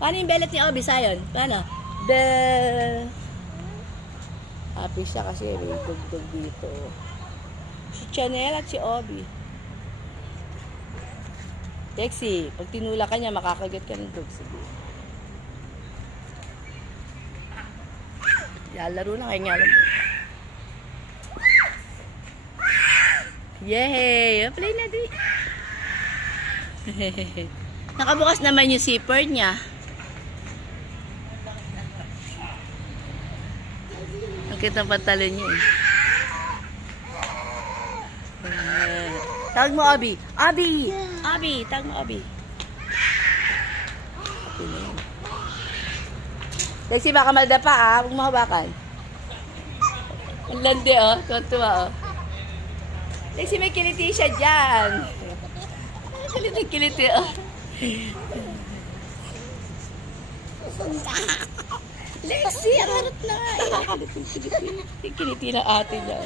Paano yung belet ni Obi, Sayon? Paano? Be... Happy siya kasi may dugdug dito. Si Chanel at si Obi. Texi, pag tinula ka niya, makakagat ka ng dug. Sige. Lalaro na kayo nga lang. Yay! Play na di. Nakabukas naman yung zipper niya. Ang kitang pantalon niya eh. Tawag mo, Abi. Abi! Abi! Tawag mo, Abi. Abi na yun. Lexi, baka madapa ah. Huwag mo hawakan. Ang landi oh. Tuwa oh. Lexi, may kiliti siya dyan. Kiliti oh. Lexi, ang harap na. Kiliti na ate niya.